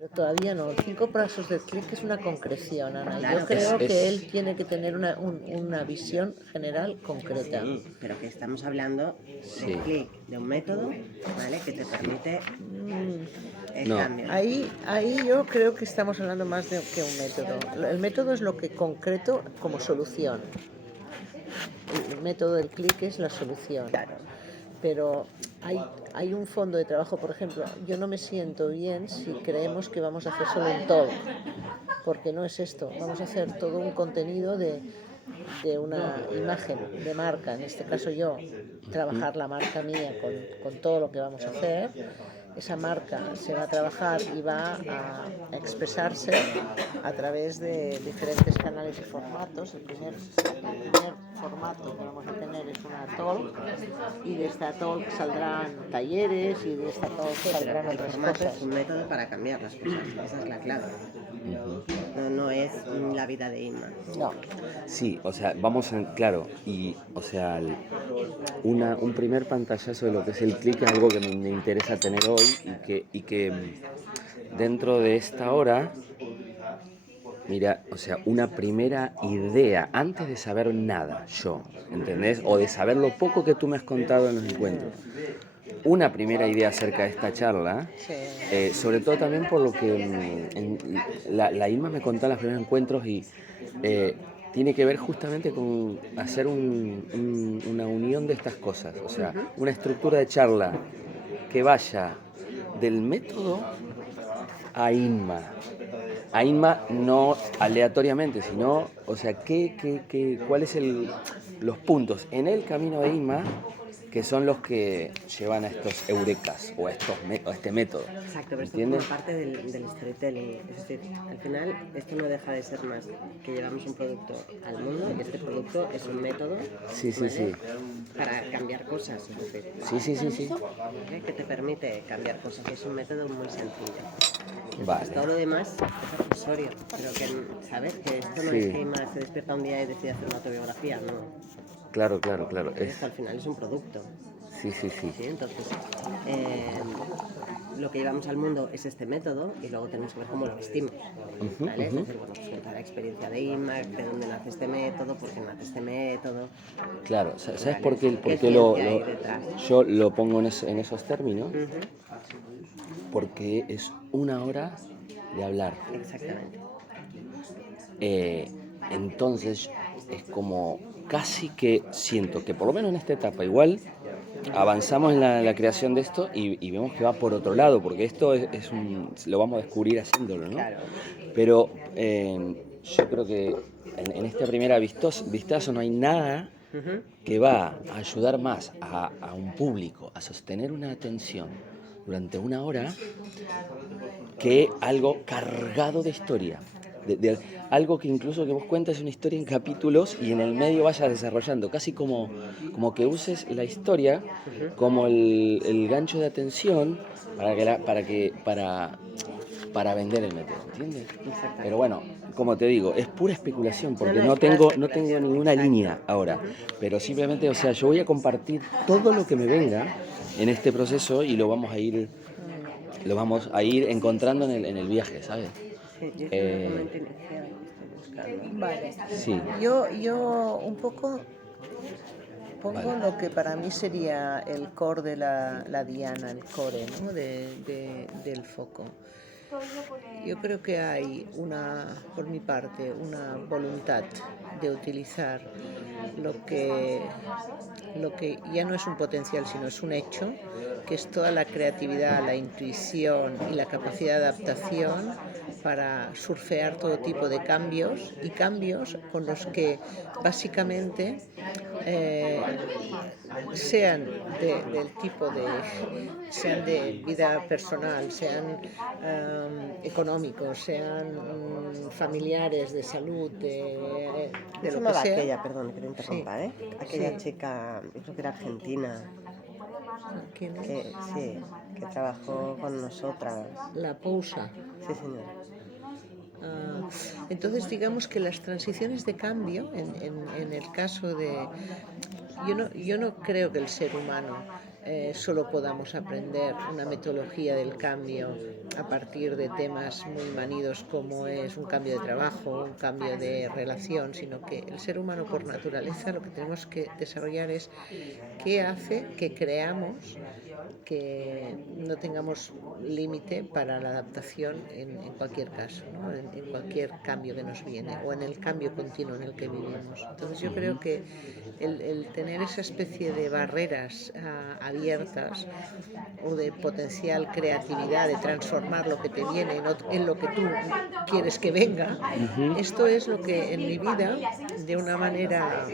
Pero todavía no. 5 pasos del clic es una concreción, Ana. Claro, Yo creo es, que él tiene que tener una visión general concreta. sí, pero que estamos hablando Sí. del clic, de un método, ¿vale? Que te permite el No. cambio. Ahí yo creo que estamos hablando más de que un método. El método es lo que concreto como solución. El método del clic es la solución. Claro. Pero hay un fondo de trabajo, por ejemplo, yo no me siento bien si creemos que vamos a hacer solo un talk, porque no es esto, vamos a hacer todo un contenido de una imagen de marca, en este caso yo, trabajar la marca mía con todo lo que vamos a hacer. Esa marca se va a trabajar y va a expresarse a través de diferentes canales y formatos. El primer formato que vamos a tener es una talk, y de esta talk saldrán talleres, y de esta talk saldrán El otras formato cosas. es un método para cambiar las cosas, esa es la clave. No es la vida de Inma. No. Sí, o sea, claro, y, o sea, un primer pantallazo de lo que es el clic es algo que me interesa tener hoy y que dentro de esta hora, mira, o sea, una primera idea, antes de saber nada, yo, ¿entendés? O de saber lo poco que tú me has contado en los encuentros. Una primera idea acerca de esta charla, sobre todo también por lo que la Irma me contó en los primeros encuentros y tiene que ver justamente con hacer una unión de estas cosas, o sea, una estructura de charla que vaya del método a Inma. A Inma no aleatoriamente, sino, o sea, ¿cuáles los puntos en el camino de Inma que son los que llevan a estos eurekas o a este método? Exacto, pero esto ¿Entiendes? forma parte del storytelling. Es decir, al final esto no deja de ser más que llevamos un producto al mundo y este producto es un método, Sí, sí, ¿vale? sí. Para cambiar cosas. Es decir, Sí. ¿vale? Que te permite cambiar cosas. Es un método muy sencillo. Entonces, Vale. todo lo demás es accesorio. Pero que, ¿sabes? Que esto no Sí. es que Inma se despierta un día y decide hacer una autobiografía, no. Claro. Esto al final es un producto. Sí. ¿Sí? Entonces, lo que llevamos al mundo es este método y luego tenemos que ver cómo lo vestimos, ¿vale? Es decir, bueno, pues contar la experiencia de Inma, de dónde nace este método, por qué nace este método. Claro, ¿sabes ¿vale? por qué ¿Qué ciencia hay detrás? yo lo pongo en esos términos? Porque es una hora de hablar. Exactamente. Entonces es como casi que siento que por lo menos en esta etapa igual avanzamos en la creación de esto y vemos que va por otro lado, porque esto lo vamos a descubrir haciéndolo, ¿no? Claro. Pero yo creo que en este primer vistazo no hay nada que va a ayudar más a un público a sostener una atención durante una hora que algo cargado de historia. De algo que incluso que vos cuentas una historia en capítulos y en el medio vayas desarrollando, casi como que uses la historia como el gancho de atención para vender el método, ¿entiendes? Pero bueno, como te digo, es pura especulación porque no tengo ninguna línea ahora, pero simplemente, o sea, yo voy a compartir todo lo que me venga en este proceso y lo vamos a ir encontrando en el viaje, ¿sabes? Sí, yo estoy totalmente iniciada, estoy buscando. Vale. Sí. Yo un poco pongo Vale. lo que para mí sería el core de la diana, el core, ¿no? del foco. Yo creo que hay por mi parte, una voluntad de utilizar lo que ya no es un potencial, sino es un hecho, que es toda la creatividad, la intuición y la capacidad de adaptación para surfear todo tipo de cambios, y cambios con los que básicamente sean del tipo sean de vida personal, sean económicos, sean familiares, de salud, de lo que sea. Aquella, perdón que te interrumpa, Sí. Aquella Sí. chica, yo creo que era argentina, ¿Quién es? que trabajó con nosotras. La Pousa. Sí, señor. Entonces, digamos que las transiciones de cambio, en el caso de... Yo no creo que el ser humano solo podamos aprender una metodología del cambio a partir de temas muy manidos como es un cambio de trabajo, un cambio de relación, sino que el ser humano por naturaleza lo que tenemos que desarrollar es qué hace que creamos que no tengamos límite para la adaptación en cualquier caso, ¿no? En cualquier cambio que nos viene o en el cambio continuo en el que vivimos. Entonces yo creo que el tener esa especie de barreras abiertas o de potencial creatividad, de transformar lo que te viene en lo que tú quieres que venga, esto es lo que en mi vida, de una manera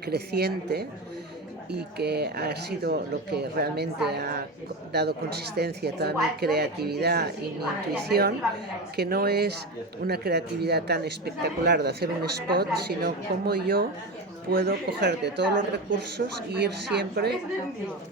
creciente, y que ha sido lo que realmente ha dado consistencia a toda mi creatividad y mi intuición, que no es una creatividad tan espectacular de hacer un spot, sino como yo puedo coger de todos los recursos e ir siempre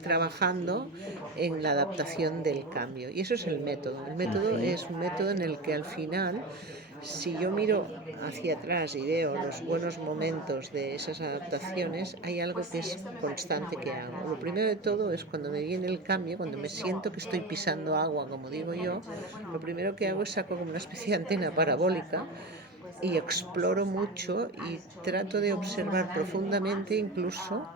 trabajando en la adaptación del cambio. Y eso es el método. El método es un método en el que al final, si yo miro hacia atrás y veo los buenos momentos de esas adaptaciones, hay algo que es constante que hago. Lo primero de todo es cuando me viene el cambio, cuando me siento que estoy pisando agua, como digo yo, lo primero que hago es saco como una especie de antena parabólica y exploro mucho y trato de observar profundamente, incluso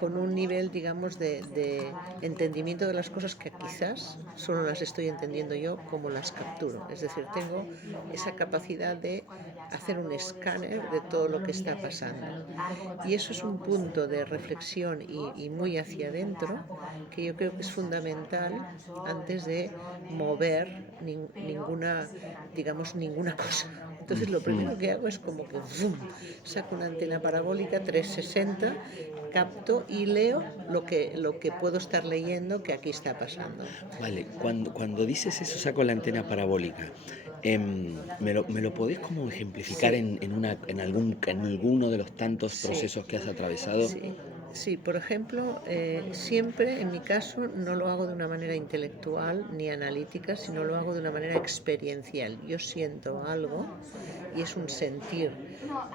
con un nivel, digamos, de entendimiento de las cosas que quizás solo las estoy entendiendo yo como las capturo. Es decir, tengo esa capacidad de hacer un escáner de todo lo que está pasando. Y eso es un punto de reflexión y muy hacia adentro que yo creo que es fundamental antes de mover ninguna, digamos, ninguna cosa. Entonces lo primero que hago es como que ¡zum!, saco una antena parabólica 360, capto y leo lo que puedo estar leyendo que aquí está pasando. Vale, cuando dices eso, saco la antena parabólica. ¿Me lo podés como ejemplificar Sí. en alguno de los tantos Sí. procesos que has atravesado? Sí. Sí, por ejemplo, siempre en mi caso no lo hago de una manera intelectual ni analítica, sino lo hago de una manera experiencial. Yo siento algo y es un sentir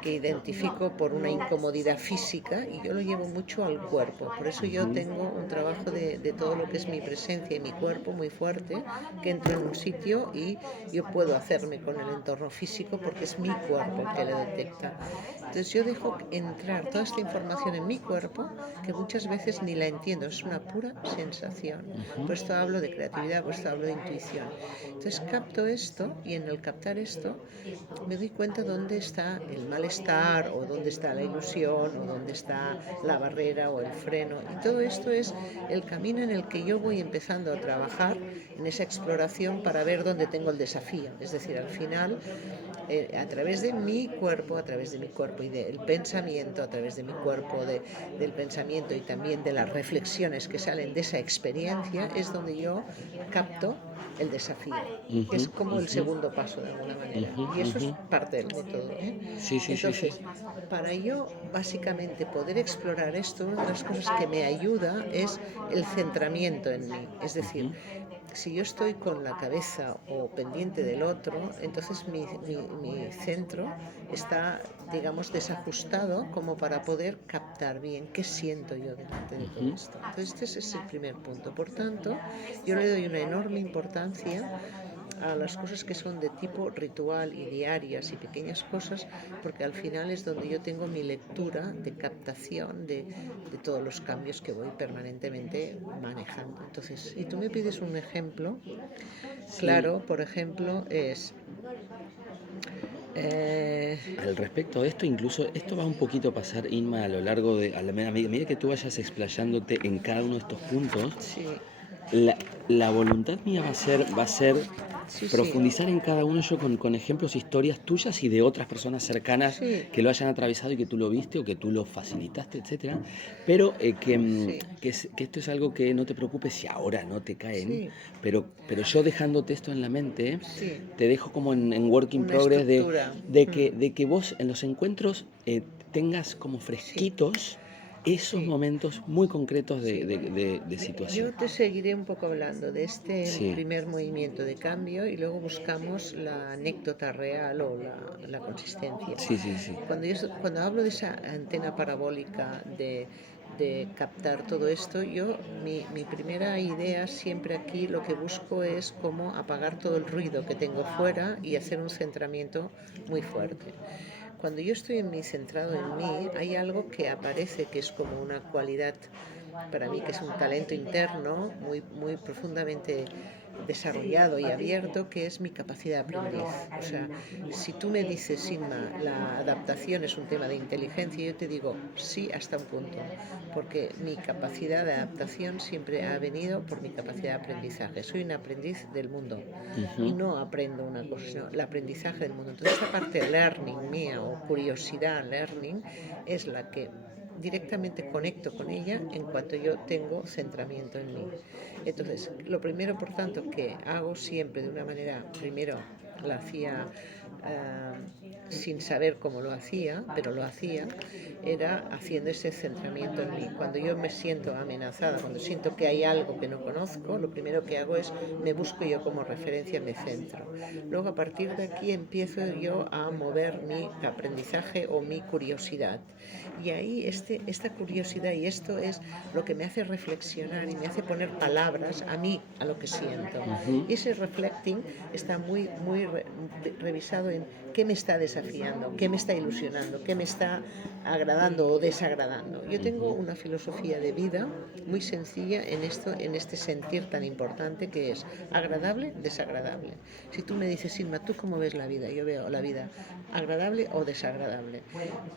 que identifico por una incomodidad física y yo lo llevo mucho al cuerpo. Por eso yo tengo un trabajo de todo lo que es mi presencia y mi cuerpo muy fuerte, que entro en un sitio y yo puedo hacerme con el entorno físico porque es mi cuerpo el que lo detecta. Entonces yo dejo entrar toda esta información en mi cuerpo que muchas veces ni la entiendo, es una pura sensación. Por esto hablo de creatividad, por esto hablo de intuición. Entonces capto esto y en el captar esto me doy cuenta dónde está el malestar o dónde está la ilusión o dónde está la barrera o el freno. Y todo esto es el camino en el que yo voy empezando a trabajar en esa exploración para ver dónde tengo el desafío. Es decir, al final, a través de mi cuerpo y del pensamiento, a través de mi cuerpo, del pensamiento y también de las reflexiones que salen de esa experiencia, es donde yo capto el desafío, que es como el segundo paso de alguna manera. Y eso es parte del método, ¿eh? Sí, sí, Entonces, sí. para yo básicamente poder explorar esto, una de las cosas que me ayuda es el centramiento en mí. Es decir, si yo estoy con la cabeza o pendiente del otro, entonces mi centro está, digamos, desajustado como para poder captar bien qué siento yo delante de todo esto. Entonces este es el primer punto. Por tanto, yo le doy una enorme importancia a las cosas que son de tipo ritual y diarias y pequeñas cosas, porque al final es donde yo tengo mi lectura de captación de todos los cambios que voy permanentemente manejando. Entonces, si tú me pides un ejemplo, claro, por ejemplo, es... Al respecto de esto, incluso esto va un poquito a pasar, Inma, a lo largo a medida que tú vayas explayándote en cada uno de estos puntos, Sí, la voluntad mía va a ser sí, profundizar en cada uno de ellos con ejemplos, historias tuyas y de otras personas cercanas sí, que lo hayan atravesado y que tú lo viste o que tú lo facilitaste, etcétera. Pero sí, que esto es algo que no te preocupes si ahora no te caen, sí, pero yo dejándote esto en la mente, sí, te dejo como en work in una progress estructura. de que vos en los encuentros tengas como Sí. fresquitos esos Sí. momentos muy concretos de Yo situación. te seguiré un poco hablando de este Sí, primer movimiento de cambio y luego buscamos la anécdota real o la consistencia. sí, sí, sí. Cuando hablo de esa antena parabólica de captar todo esto, mi primera idea siempre aquí lo que busco es cómo apagar todo el ruido que tengo fuera y hacer un centramiento muy fuerte. Cuando yo estoy en mí, centrado en mí, hay algo que aparece que es como una cualidad para mí que es un talento interno muy profundamente desarrollado y abierto, que es mi capacidad de aprendiz. O sea, si tú me dices, Inma, la adaptación es un tema de inteligencia, yo te digo sí hasta un punto, porque mi capacidad de adaptación siempre ha venido por mi capacidad de aprendizaje. Soy un aprendiz del mundo y Ujú, no aprendo una cosa, sino el aprendizaje del mundo. Entonces, esta parte de learning mía o curiosidad learning es la que directamente conecto con ella en cuanto yo tengo centramiento en mí. Entonces, lo primero, por tanto, que hago siempre de una manera, primero la hacía sin saber cómo lo hacía, pero lo hacía, era haciendo ese centramiento en mí. Cuando yo me siento amenazada, cuando siento que hay algo que no conozco, lo primero que hago es me busco yo como referencia, me centro. Luego a partir de aquí empiezo yo a mover mi aprendizaje o mi curiosidad. Y ahí esta curiosidad y esto es lo que me hace reflexionar y me hace poner palabras a mí, a lo que siento. ujú. Y ese reflecting está muy revisado en qué me está desafiando, qué me está ilusionando, qué me está agradando o desagradando. Yo tengo una filosofía de vida muy sencilla en este sentir tan importante que es agradable, desagradable. Si tú me dices, Silma, ¿tú cómo ves la vida? Yo veo la vida agradable o desagradable.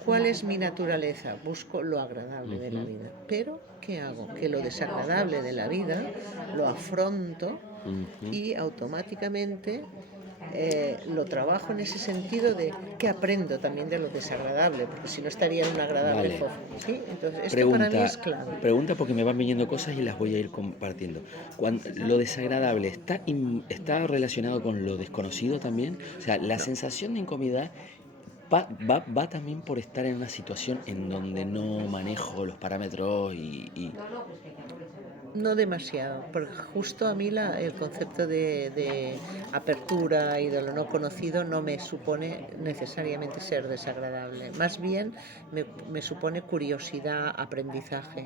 ¿Cuál es mi naturaleza? Busco lo agradable de la vida. Pero, ¿qué hago? Que lo desagradable de la vida lo afronto y automáticamente lo trabajo en ese sentido de que aprendo también de lo desagradable, porque si no estaría en un agradable Vale. fofo. ¿Sí? Entonces, esto para mí Pregunta, es clave. pregunta porque me van viniendo cosas y las voy a ir compartiendo. Lo desagradable está relacionado con lo desconocido también. O sea, la No, sensación de incomodidad va también por estar en una situación en donde no manejo los parámetros y no demasiado, porque justo a mí el concepto de apertura y de lo no conocido no me supone necesariamente ser desagradable, más bien me supone curiosidad, aprendizaje.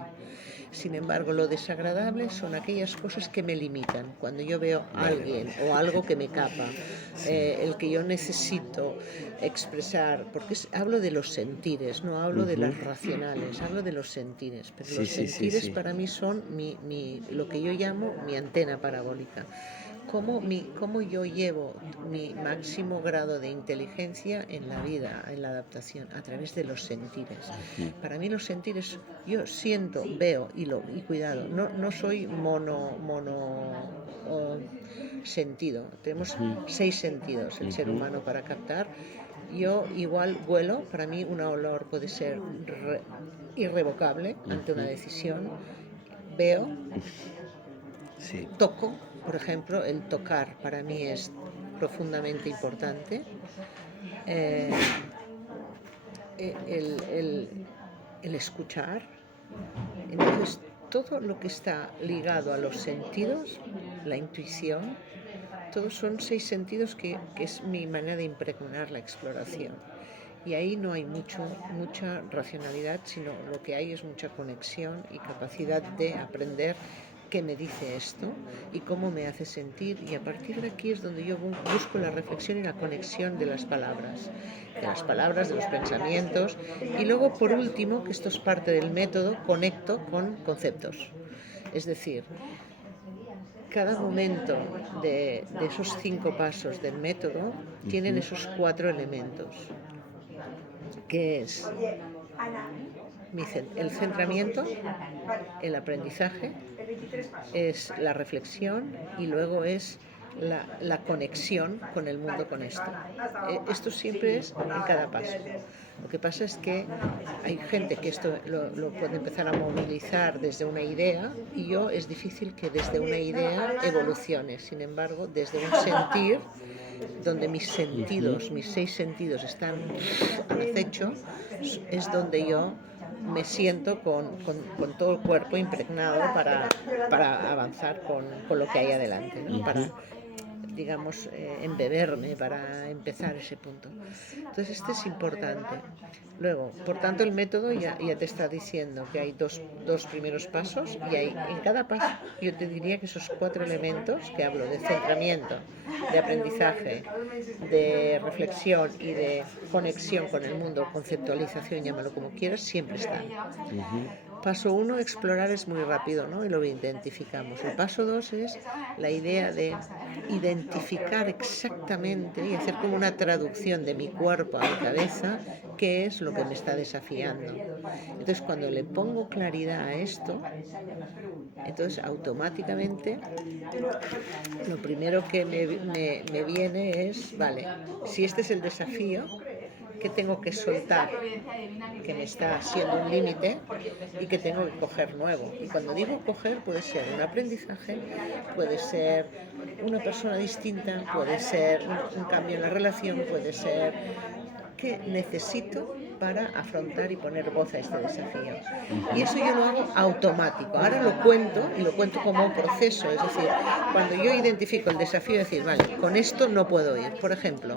Sin embargo, lo desagradable son aquellas cosas que me limitan. Cuando yo veo a vale, alguien vale. o algo que me capa, Sí. el que yo necesito expresar, porque hablo de los sentires, no hablo de Ujú. las racionales, hablo de los sentires. Pero Sí, los sí, sí, sentires sí. para mí son lo que yo llamo mi antena parabólica. Cómo yo llevo mi máximo grado de inteligencia en la vida, en la adaptación, a través de los sentires. Ujú. Para mí los sentires, yo siento, veo y cuidado, no soy mono sentido. Tenemos Ujú. 6 sentidos el ser Ujú. humano para captar. Yo igual vuelo, para mí un olor puede ser irrevocable ante una Ujú. decisión. Veo, Sí. toco, por ejemplo, el tocar para mí es profundamente importante. Eh, el, el, el escuchar. Entonces, todo lo que está ligado a los sentidos, la intuición, todos son 6 sentidos que es mi manera de impregnar la exploración. Y ahí no hay mucha racionalidad, sino lo que hay es mucha conexión y capacidad de aprender qué me dice esto y cómo me hace sentir. Y a partir de aquí es donde yo busco la reflexión y la conexión de las palabras, de los pensamientos. Y luego, por último, que esto es parte del método, conecto con conceptos. Es decir, cada momento de esos 5 pasos del método tienen Ujú. esos 4 elementos, que es el centramiento, el aprendizaje, es la reflexión y luego es la conexión con el mundo con esto. Esto siempre es en cada paso. Lo que pasa es que hay gente que esto lo puede empezar a movilizar desde una idea y yo es difícil que desde una idea evolucione. Sin embargo, desde un sentir, donde mis sentidos, mis 6 sentidos están al acecho, es donde yo me siento con todo el cuerpo impregnado para avanzar con lo que hay adelante, ¿no? Para, digamos, embeberme para empezar ese punto. Entonces este es importante. Luego, por tanto, el método ya te está diciendo que hay dos primeros pasos y hay, en cada paso yo te diría que esos 4 elementos que hablo de centramiento, de aprendizaje, de reflexión y de conexión con el mundo, conceptualización, llámalo como quieras, siempre están. Paso 1, explorar, es muy rápido, ¿no? Y lo identificamos. El paso 2 es la idea de identificar exactamente y hacer como una traducción de mi cuerpo a mi cabeza qué es lo que me está desafiando. Entonces, cuando le pongo claridad a esto, entonces automáticamente lo primero que me viene es, vale, si este es el desafío, que tengo que soltar, que me está siendo un límite y que tengo que coger nuevo. Y cuando digo coger, puede ser un aprendizaje, puede ser una persona distinta, puede ser un cambio en la relación, puede ser que necesito para afrontar y poner voz a este desafío. Y eso yo lo hago automático. Ahora lo cuento y lo cuento como un proceso. Es decir, cuando yo identifico el desafío, decir, vale, con esto no puedo ir. Por ejemplo,